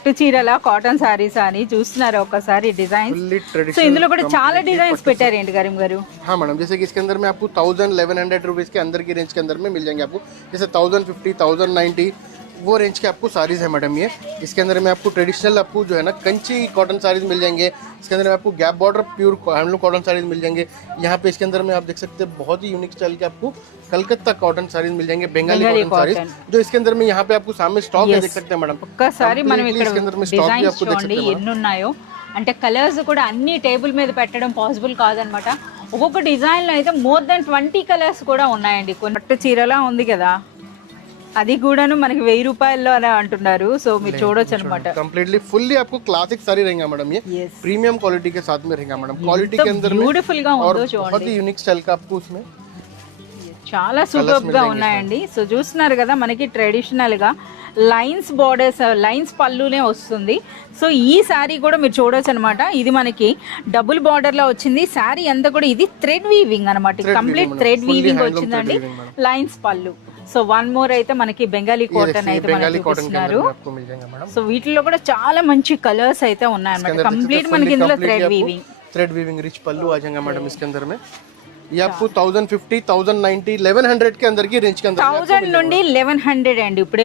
పట్టు చీరల కాటన్ సారీస్ అని చూస్తున్నారు ఒకసారి డిజైన్స్. సో ఇందులో కూడా చాలా డిజైన్స్ పెట్టారు ఏంటి కరీం గారు? हाँ मैडम, जैसे कि इसके अंदर में आपको 1100 रुपीज़ के अंदर की रेंज के अंदर में मिल जाएंगे आपको, जैसे 1050, 1090 वो रेंज के आपको साड़ीज़ है मैडम ये। इसके अंदर में आपको ट्रेडिशनल आपको जो है ना कंची कॉटन साड़ीज़ मिल जाएंगे। इसके अंदर में आपको gap border pure handloom cotton saris मिल जाएंगे। यहाँ पे इसके अंदर में आप देख सकते हैं बहुत ही यूनिक स्टाइल के आपको कलकत्ता कॉटन साड़ीज़ मिल जाएंगे, बंगाली कॉटन साड़ीज़, जो इसके अंदर में यहाँ पे आपको सामने स्टॉक है, देख सकते हैं मैडम। ఒక్కసారి మనం ఇక్కడ इसके अंदर में स्टॉक भी డిజైన్స్ आपको देख చూడండి सकते हैं ఎన్ని ఉన్నాయో. అంటే కలర్స్ కూడా అన్ని టేబుల్ మీద పెట్టడం పాసిబుల్ కాదనమాట. ఒక్కొక్క డిజైన్ లో అయితే మోర్ దెన్ 20 కలర్స్ కూడా ఉన్నాయండి. కొన్ని పట్టు చీరలా ఉంది కదా, అది కూడాను మనకి 1000 రూపాయల్లో అని అంటున్నారు. సో మీరు చూడొచ్చు అనమాట. कंप्लीटली फुल्ली आपको क्लासिक साड़ी रहेगा मैडम, ये प्रीमियम क्वालिटी के साथ में रहेगा मैडम। क्वालिटी के अंदर में బ్యూటిఫుల్ గా और ఉందో बहुत చూడండి, ही यूनिक स्टाइल का आपको उसमें చాలా సూపర్ గా ఉన్నాయండి. సో చూస్తున్నారు కదా మనకి ట్రెడిషనల్ గా లైన్స్ బార్డర్స్, లైన్స్ పళ్ళునే వస్తుంది. సో ఈ శారీ కూడా మీరు చూడొచ్చు అనమాట. ఇది మనకి డబుల్ బార్డర్ లో వచ్చింది. శారీ అంతా కూడా ఇది థ్రెడ్ వీవింగ్ అనమాట, కంప్లీట్ థ్రెడ్ వీవింగ్ వచ్చిందండి, లైన్స్ పళ్ళు. సో వన్ మోర్ అయితే మనకి బెంగాలీ కాటన్ అయితే మనకి చూపిస్తున్నారు. సో వీటిలో కూడా చాలా మంచి కలర్స్ అయితే ఉన్నాయన్నమాట. కంప్లీట్ మనకి ఇందులో थ्रेड वीविंग रिच पल्लू आ जाएगा मैडम इसके अंदर में। ये आपको 1050, 1090, 1100 के अंदर की रेंज के अंदर 1000 నుండి 1100 అండి. ఇప్పుడు